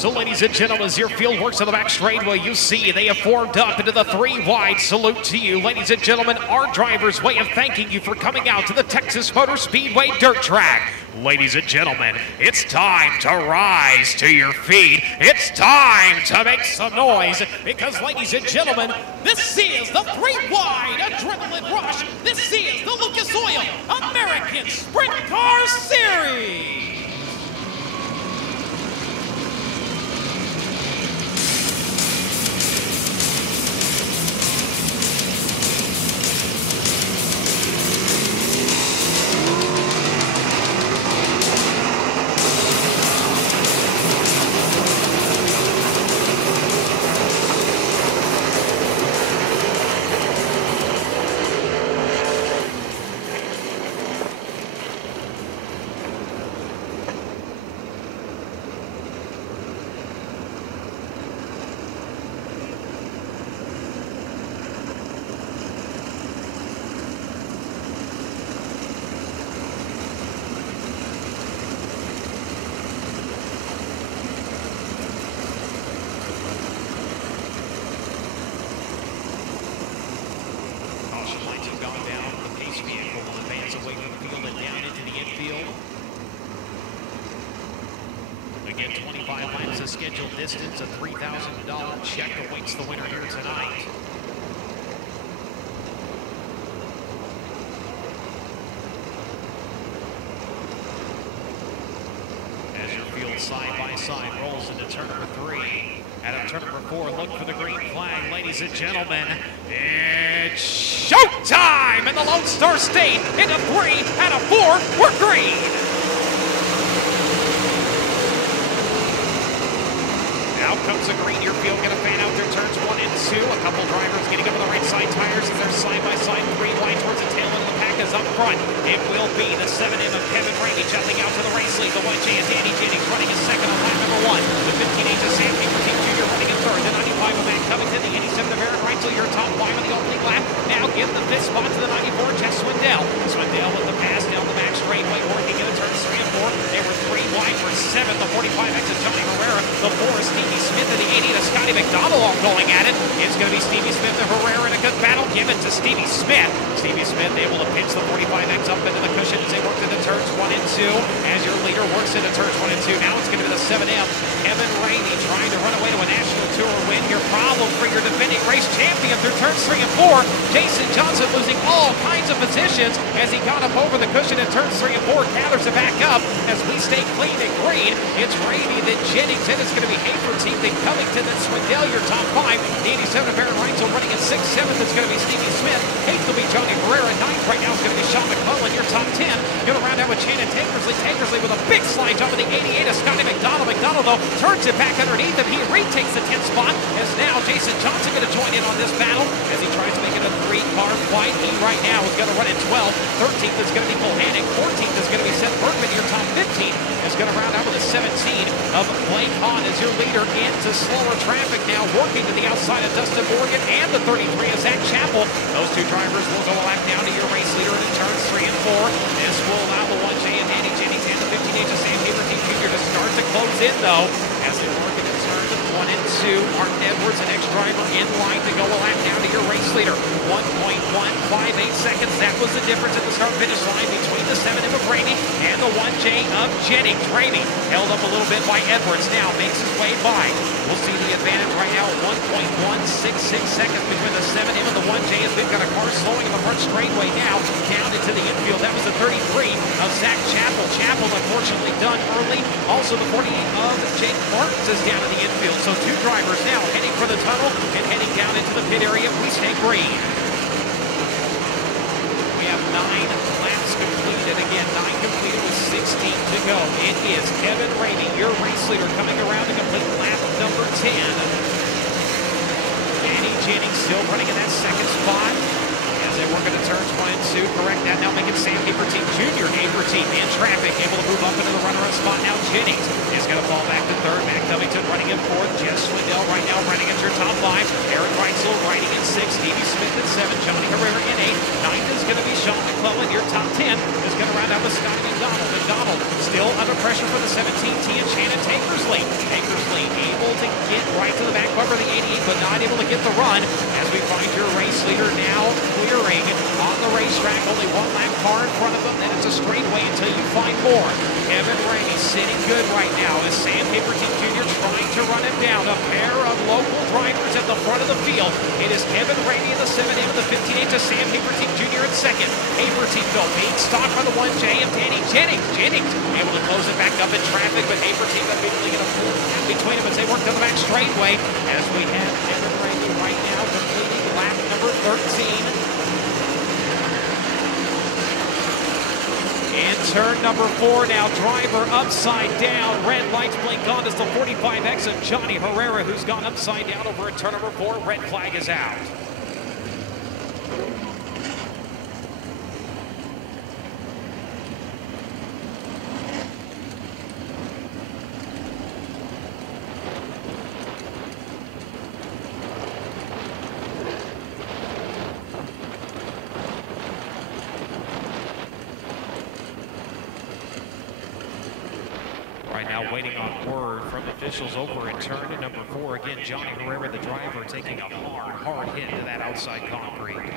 So, ladies and gentlemen, as your field works on the back straightaway, you see they have formed up into the 3 wide. Salute to you, ladies and gentlemen, our driver's way of thanking you for coming out to the Texas Motor Speedway dirt track. Ladies and gentlemen, it's time to rise to your feet. It's time to make some noise because, ladies and gentlemen, this is the 3 wide adrenaline rush. This is the Lucas Oil American Sprint Car Series. Again, 25 laps of scheduled distance, a $3,000 check awaits the winner here tonight. As your field side by side rolls into turn number 3. Out of turn number 4, look for the green flag, ladies and gentlemen. It's showtime in the Lone Star State. Into 3 out of 4, we're green. Out comes the green. Your field going to fan out their turns 1 and 2. A couple drivers getting over the right side tires as they're side by side. 3 wide towards the tail end of the pack is up front. It will be the 7M of Kevin Ramey jumping out to the race lead. The 1J is Danny Jennings running his second on lap number 1. The 15H is Sam Team Jr. running in third. The 95 of Matt Covington. The 87 of Aaron Reitzel, your top 5 on the opening lap. Now give the 5th spot to the 94, Jeff Swindell. Swindell with the pass down the back straightway, working into turns 3 and 4. They were 3 wide for 7. The 45X is Johnny Herrera. The 4 is Stevie Smith, and the 80 to Scotty McDonald all going at it. It's going to be Stevie Smith and Herrera in a good battle. Give it to Stevie Smith. Stevie Smith able to pinch the 45X up into the cushion as they work into turns 1 and 2. As your leader works into turns 1 and 2. Now it's going to be the 7M. Kevin Ramey trying to run away to a National Tour win. Your problem for your defending race champion through turns 3 and 4. Jason Johnson losing all kinds of positions as he got up over the cushion in turns 3 and 4. Gathers it back up as we stay clean and green. It's Ramey, then Jennings, and it's going to be Hayford, then Covington, then Swindell, your top 5. The 87 of Aaron Reitzel running in 6th, 7th. It's going to be Stevie Smith. 8th will be Johnny Herrera. 9th right now is going to be Sean McClellan, your top 10. Going to round out with Shannon Tankersley. Tankersley with a big slide jump of the 88 of Scotty McDonald. McDonald, though, turns it back underneath him. He retakes the 10th spot as now Jason Johnson going to join in on this battle as he tries to make it a 3-car fight. He right now is going to run in 12th. 13th is going to be Cole Hannick. 14th is going to be Seth Bergman. Your top 15 is going to round out with a 17 of Blake Hahn as your leader into slower traffic now, working to the outside of Dustin Morgan, and the 33 of Zach Chappell. Those 2 drivers will go back down to your race leader in turns 3 and 4. This will allow the 1J and Danny Jennings and the 15H of Sam Team Jr. to start to close in, though, as they work into turns 1 and 2. Martin Edwards, the next driver, in line to go a lap down to your race leader. 1.158 seconds. That was the difference at the start-finish line between the 7M of Ramey and the 1J of Jennings. Ramey held up a little bit by Edwards. Now makes his way by. We'll see the advantage right now. 1.166 seconds between the 7M and the 1J as we've got a car slowing in the front straightway now down into the infield. That was the 33 of Zach Chappell. Chappell unfortunately done early. Also the 48 of Jake Martins is down in the infield. So 2 drivers now heading for the tunnel and heading down into the pit area. We stay green. We have 9 laps completed. Again, 9 completed with 16 to go. It is Kevin Ramey, your race leader, coming around to complete lap number 10. Danny Jennings still running in that 2nd spot. as they work into turns 1 and 2. Correct that now, making Sam Haverteam Jr. Haverteam in traffic, able to move up into the runner-up spot. Now Jennings is going to fall back to third. Mac Covington running in fourth. Jeff Swindell right now running at your top 5. Aaron Reitzel riding in 6. Stevie Smith at 7. Johnny Herrera in 8. 9th is going to be Sean McClellan. Your top 10 is going to round out with Scotty McDonald. McDonald still under pressure for the 17T and Shannon Tankersley. Tankersley able to get right to the back bumper of the 88, but not able to get the run as we find your race leader now clearing on the racetrack. Only one lap car in front of him, then it's a straightaway until you find more. Kevin Ramey sitting good right now as Sam Haverteam Jr. trying to run him down. A pair of local drivers at the front of the field. It is Kevin Ramey in the 7M and the 15-8 to Sam Haverteam Jr. in second. Haverteam though being stopped by the 1J of Danny Jennings. Jennings able to close it back up in traffic, but Haverteam immediately going to pull in between them as they work to the back straightaway. As we have Kevin Ramey right now completing lap number 13. In turn number 4 now, driver upside down. Red lights blink on as the 45X of Johnny Herrera, who's gone upside down over at turn number 4. Red flag is out. Right now waiting on word from officials over in turn number 4. Again, Johnny Herrera, the driver, taking a hard hit to that outside concrete.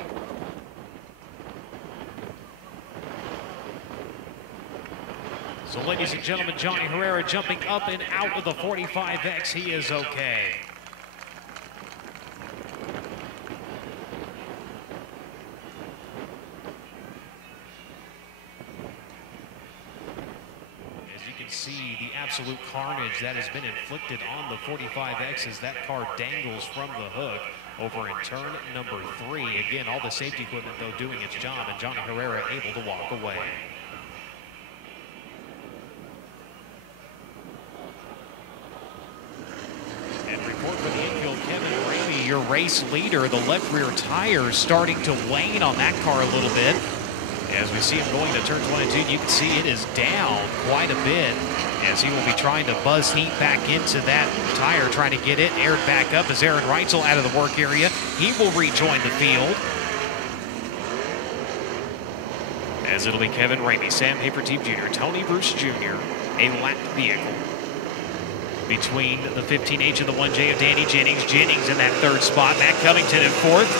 So ladies and gentlemen, Johnny Herrera jumping up and out of the 45X. He is okay. See the absolute carnage that has been inflicted on the 45X as that car dangles from the hook over in turn number 3. Again, all the safety equipment, though, doing its job, and Johnny Herrera able to walk away. And report for the infield, Kevin Ramey, your race leader. The left rear tire starting to wane on that car a little bit. As we see him going to turn 22, you can see it is down quite a bit as he will be trying to buzz heat back into that tire, trying to get it aired back up as Aaron Reitzel out of the work area. He will rejoin the field. As it'll be Kevin Ramey, Sam Haverteam Jr., Tony Bruce Jr., a lapped vehicle. Between the 15H and the 1J of Danny Jennings. Jennings in that third spot. Matt Covington in fourth.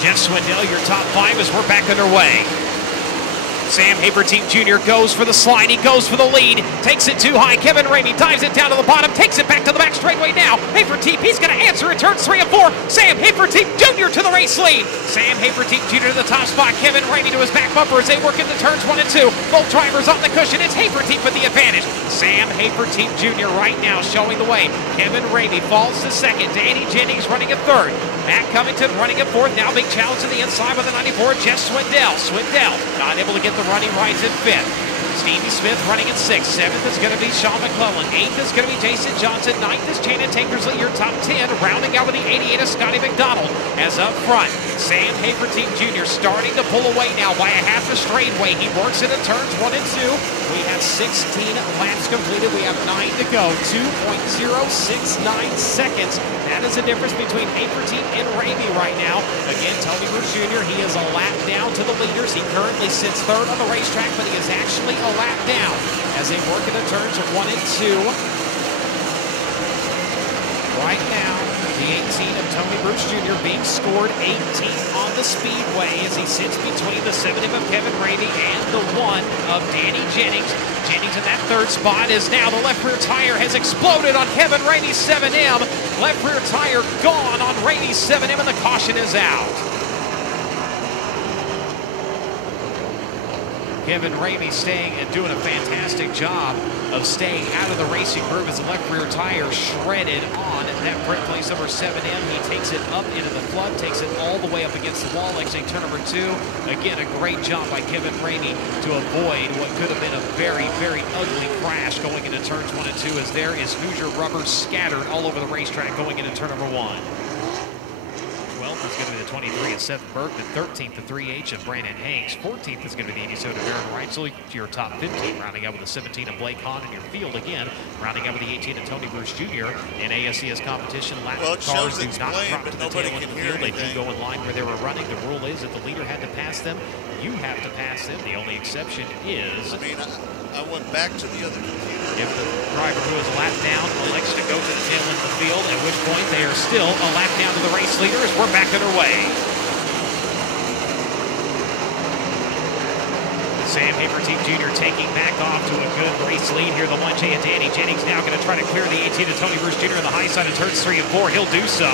Jeff Swindell, your top 5 as we're back underway. Sam Haverteam Jr. goes for the slide. He goes for the lead. Takes it too high. Kevin Ramey dives it down to the bottom. Takes it back to the back straightaway now. Haverteam, he's going to answer in turns 3 and 4. Sam Haverteam Jr. to the race lead. Sam Haverteam Jr. to the top spot. Kevin Ramey to his back bumper as they work into turns 1 and 2. Both drivers on the cushion. It's Haverteam with the advantage. Sam Haverteam Jr. right now showing the way. Kevin Ramey falls to second. Danny Jennings running at third. Matt Covington running at fourth. Now big challenge to the inside with the 94. Jeff Swindell. Swindell not able to get the running rights in fifth. Stevie Smith running in 6th. 7th is going to be Sean McClellan. 8th is going to be Jason Johnson. 9th is Shannon Tankersley, your top 10. Rounding out with the 88 is Scotty McDonald. As up front, Sam Haverteam Jr. starting to pull away now by a half a straightaway. He works into turns 1 and 2. We have 16 laps completed. We have 9 to go. 2.069 seconds. That is the difference between Haverteam and Ramey right now. Again, Tony Bruce Jr., he is a lap down to the leaders. He currently sits third on the racetrack, but he is actually a lap down as they work into turns 1 and 2. Right now, the 18 of Tony Bruce Jr. being scored 18th on the Speedway as he sits between the 7 of Kevin Ramey and the 1 of Danny Jennings. Jennings in that third spot is now the left rear tire has exploded on Kevin Ramey's 7M. Left rear tire gone on Ramey's 7M and the caution is out. Kevin Ramey staying and doing a fantastic job of staying out of the racing groove as the left rear tire shredded on that Brett place number 7M. He takes it up into the flood, takes it all the way up against the wall, exiting turn number 2. Again, a great job by Kevin Ramey to avoid what could have been a very, very ugly crash going into turns 1 and 2 as there is Hoosier rubber scattered all over the racetrack going into turn number 1. 12 is going to be the 23 of Seth Bergman, 13th the 3H of Brandon Hanks, 14th is going to be the 87 of Aaron Reitzel, your top 15, rounding out with the 17 of Blake Hahn in your field again, rounding out with the 18 of Tony Bruce Jr. in ASCS competition. Cars do not drop to the tail end of the field. They do go in line where they were running. The rule is that the leader had to pass them. You have to pass them. The only exception is... I went back to the other computer. If the driver who is a lap down elects to go to the tail end of the field, at which point they are still a lap down to the race leader as we're back underway. Sam Haverteep Jr. taking back off to a good race lead here. The 1J of Danny Jennings now going to try to clear the 18 of Tony Bruce Jr. on the high side of turns 3 and 4. He'll do so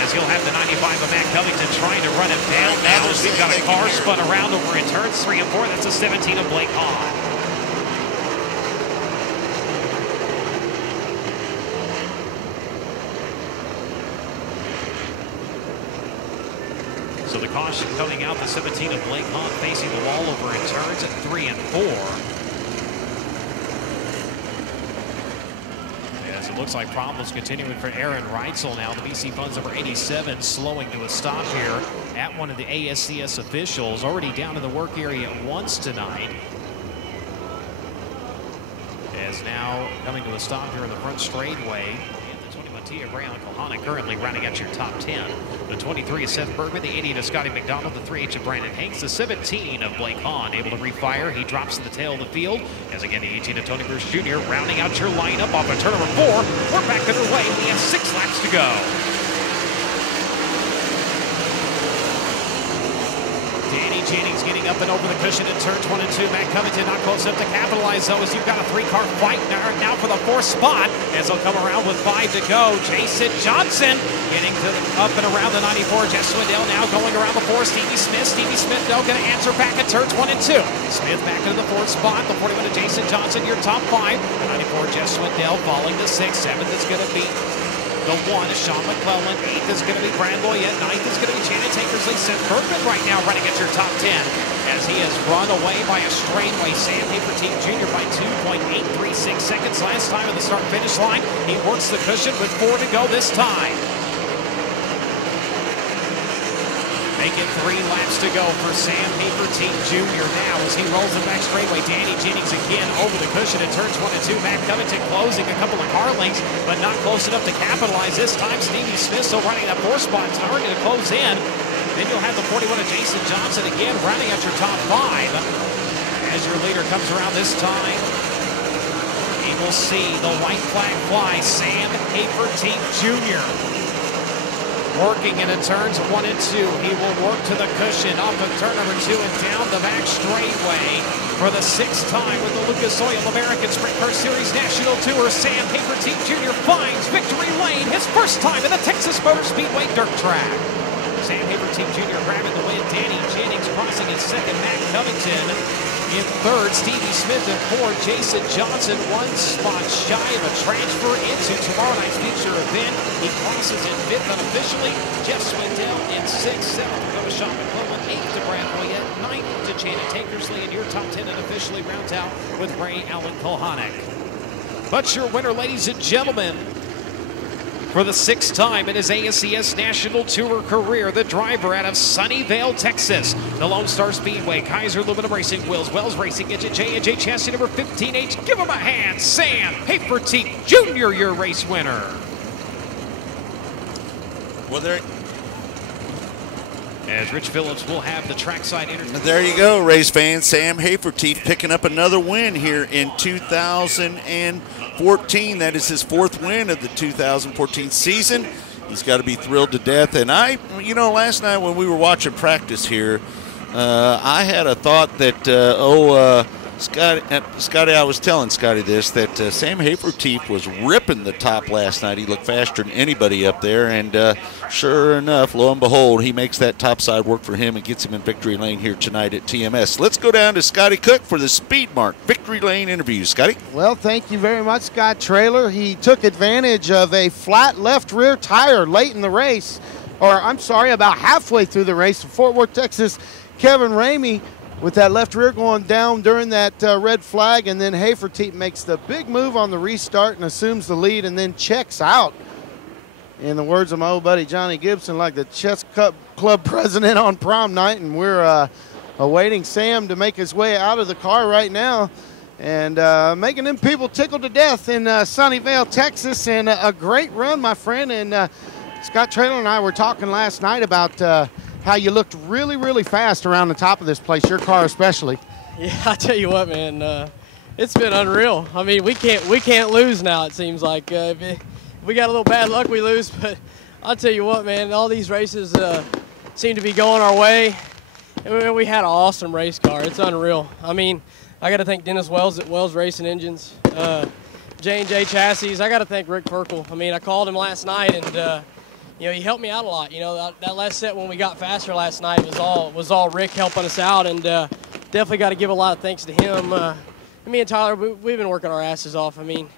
as he'll have the 95 of Matt Covington trying to run him down now as we've got a car spun around over in turns 3 and 4. That's a 17 of Blake Hahn. So the caution coming out, the 17 of Blake Hahn facing the wall over in turns at 3 and 4. As it looks like problems continuing for Aaron Reitzel now. The BC Funds number 87 slowing to a stop here at one of the ASCS officials. Already down in the work area once tonight. As now coming to a stop here in the front straightaway. Brian Kohana currently rounding out your top 10. The 23 of Seth Bergman, the 80 of Scotty McDonald, the 3H of Brandon Hanks, the 17 of Blake Hahn able to refire. He drops to the tail of the field. As again, the 18 of Tony Bruce Jr. rounding out your lineup off of turn number 4. We're back underway. We have 6 laps to go. Danny Jennings getting up and over the cushion in turns 1 and 2. Matt Covington not close enough to capitalize, though, as you've got a 3-car fight now for the 4th spot as they'll come around with 5 to go. Jason Johnson getting to up and around the 94. Jess Swindell now going around the 4. Stevie Smith, though, going to answer back at turns 1 and 2. Smith back into the 4th spot. The 41 of Jason Johnson, your top 5. The 94 Jess Swindell falling to 6. 7th is going to be the 1 is Sean McClellan. 8th is going to be Brad Loyette. 9th is going to be Janet Tankersley. Seth Bergman right now running at your top 10 as he has run away by a straightaway. Sam Haverteep Jr. by 2.836 seconds last time at the start-finish line. He works the cushion with 4 to go this time. Making 3 laps to go for Sam Haverteep Jr. now as he rolls the back straightaway. Danny Jennings again over the cushion in turns 1 and 2. Matt Covington closing a couple of car lengths, but not close enough to capitalize this time. Stevie Smith still running that 4 spot, starting to close in. Then you'll have the 41 of Jason Johnson again running at your top 5. As your leader comes around this time, he will see the white flag fly. Sam Haverteep Jr. working into turns 1 and 2. He will work to the cushion off of turn number 2 and down the back straightaway for the 6th time with the Lucas Oil American Sprint Car Series National Tour. Sam Haverteep Jr. finds victory lane, his first time in the Texas Motor Speedway dirt track. Sam Haverteep Jr. grabbing the win. Danny Jennings crossing in 2nd. Matt Covington in 3rd. Stevie Smith in 4th. Jason Johnson 1 spot shy of a transfer into tomorrow night's feature event. He crosses in 5th unofficially. Jeff Swindell in 6th. 7th to go to Sean McClellan. 8th to Brad Loyette. 9th to Janet Tankersley. And your top 10 unofficially rounds out with Ray Allen Kohanek. But your winner, ladies and gentlemen, for the 6th time in his ASCS National Tour career, the driver out of Sunnyvale, Texas, the Lone Star Speedway, Kaiser Aluminum Racing Wheels, Wells Racing Engine, J&J Chassis number 15H. Give him a hand, Sam Haverteep Jr., your race winner. Well, there. As Rich Phillips will have the trackside interview. There you go, race fans. Sam Haverteep picking up another win here in 2014. That is his 4th win of the 2014 season. He's got to be thrilled to death. And last night when we were watching practice here, I had a thought that, Scotty, I was telling Scotty this, that Sam Haverteep was ripping the top last night. He looked faster than anybody up there, and sure enough, lo and behold, he makes that top side work for him and gets him in victory lane here tonight at TMS. Let's go down to Scotty Cook for the Speed Mark Victory Lane interview. Scotty? Well, thank you very much, Scott Traylor. He took advantage of a flat left rear tire late in the race, about halfway through the race. Fort Worth, Texas, Kevin Ramey with that left rear going down during that red flag, and then Haverteep makes the big move on the restart and assumes the lead and then checks out in the words of my old buddy Johnny Gibson, like the chess club president on prom night, and we're awaiting Sam to make his way out of the car right now and making them people tickle to death in Sunnyvale, Texas. And a great run, my friend. And Scott Traylor and I were talking last night about how you looked really, really fast around the top of this place, your car especially. Yeah, I tell you what, man, it's been unreal. I mean, we can't lose now, it seems like. If we got a little bad luck, we lose. But I'll tell you what, man, all these races seem to be going our way. And we had an awesome race car. It's unreal. I mean, I got to thank Dennis Wells at Wells Racing Engines, J&J Chassis. I got to thank Rick Ferkel. I mean, I called him last night, and you know, he helped me out a lot. You know, that last set when we got faster last night was all Rick helping us out, and definitely got to give a lot of thanks to him. Me and Tyler, we've been working our asses off. I mean,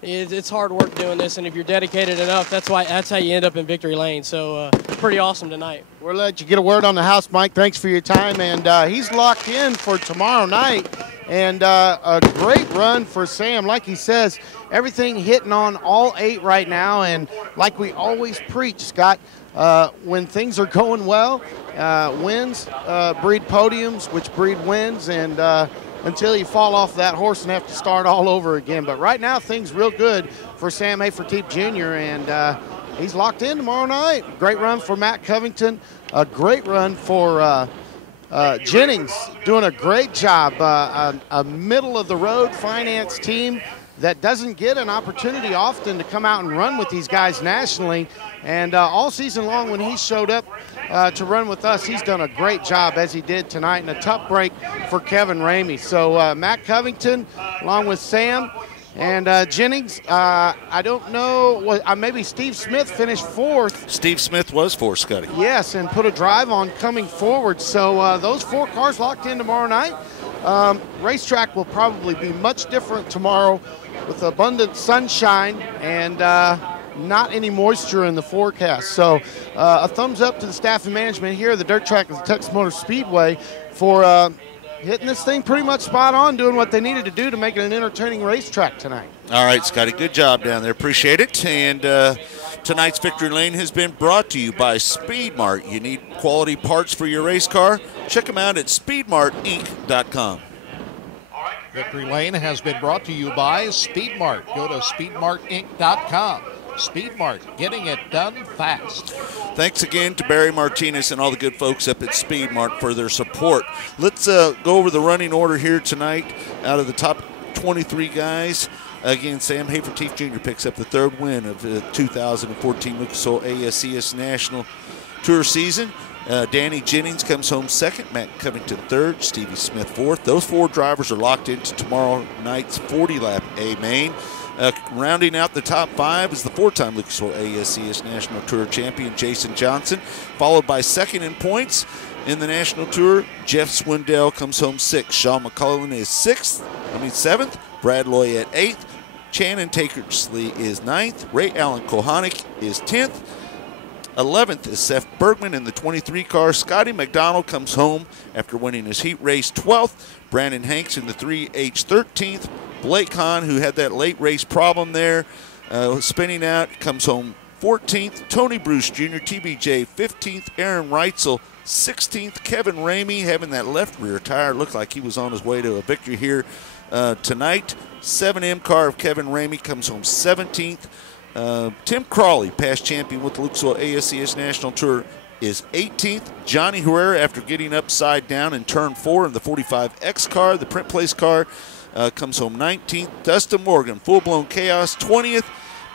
it's hard work doing this, and if you're dedicated enough, that's how you end up in victory lane. So pretty awesome tonight. We'll let you get a word on the house, Mike. Thanks for your time, and he's locked in for tomorrow night. And a great run for Sam. Like he says, everything hitting on all 8 right now. And like we always preach, Scott, when things are going well, wins breed podiums, which breed wins. And until you fall off that horse and have to start all over again. But right now, things real good for Sam Hafertepe Jr. And he's locked in tomorrow night. Great run for Matt Covington. A great run for Jennings, doing a great job. A middle-of-the-road finance team that doesn't get an opportunity often to come out and run with these guys nationally. And all season long when he showed up to run with us, he's done a great job as he did tonight, and a tough break for Kevin Ramey. So Matt Covington along with Sam and Jennings, I don't know, maybe Steve Smith finished 4th. Steve Smith was 4th, Scotty. Yes, and put a drive on coming forward. So those 4 cars locked in tomorrow night. Racetrack will probably be much different tomorrow with abundant sunshine and not any moisture in the forecast. So a thumbs up to the staff and management here at the dirt track of the Texas Motor Speedway for hitting this thing pretty much spot on, doing what they needed to do to make it an entertaining racetrack tonight. All right, Scotty, good job down there. Appreciate it. And tonight's Victory Lane has been brought to you by Speed Mart. You need quality parts for your race car? Check them out at speedmartinc.com. Victory Lane has been brought to you by Speed Mart. Go to speedmartinc.com. Speed Mart, getting it done fast. Thanks again to Barry Martinez and all the good folks up at Speed Mart for their support. Let's go over the running order here tonight. Out of the top 23 guys, again, Sam Hafertepe Jr. picks up the 3rd win of the 2014 Lucas Oil ASCS National Tour season. Danny Jennings comes home 2nd, Matt Covington 3rd, Stevie Smith 4th. Those 4 drivers are locked into tomorrow night's 40-lap A main. Rounding out the top 5 is the 4-time Lucas Oil ASCS National Tour champion Jason Johnson, followed by 2nd in points in the National Tour. Jeff Swindell comes home 6th. Sean McCullen is 7th. Brad Loy at 8th. Channon Takersley is 9th. Ray Allen Kohanik is 10th. 11th is Seth Bergman in the 23 car. Scotty McDonald comes home after winning his heat race 12th. Brandon Hanks in the 3H 13th. Blake Hahn, who had that late race problem there, spinning out, comes home 14th. Tony Bruce Jr., TBJ 15th. Aaron Reitzel 16th. Kevin Ramey having that left rear tire. Looked like he was on his way to a victory here tonight. 7M car of Kevin Ramey comes home 17th. Tim Crawley, past champion with the Lucas Oil ASCS National Tour, is 18th. Johnny Herrera, after getting upside down in turn 4 in the 45X car, the print place car, comes home 19th. Dustin Morgan, full-blown chaos, 20th.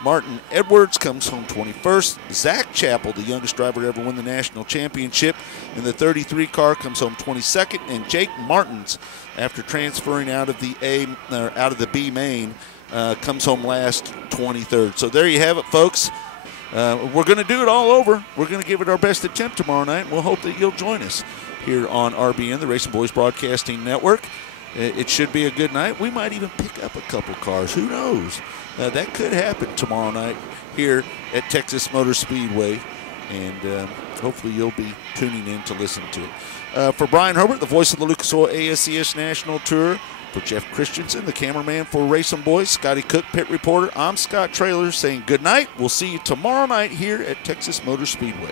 Martin Edwards comes home 21st. Zach Chappell, the youngest driver to ever win the national championship in the 33 car, comes home 22nd. And Jake Martins, after transferring out of the B main, comes home last, 23rd. So there you have it, folks. We're going to do it all over. We're going to give it our best attempt tomorrow night, and we'll hope that you'll join us here on RBN, the Racing Boys Broadcasting Network. It should be a good night. We might even pick up a couple cars. Who knows? That could happen tomorrow night here at Texas Motor Speedway, and hopefully you'll be tuning in to listen to it. For Brian Herbert, the voice of the Lucas Oil ASCS National Tour, For Jeff Christensen, the cameraman for RacinBoys, Scotty Cook, pit reporter, I'm Scott Traylor saying good night. We'll see you tomorrow night here at Texas Motor Speedway.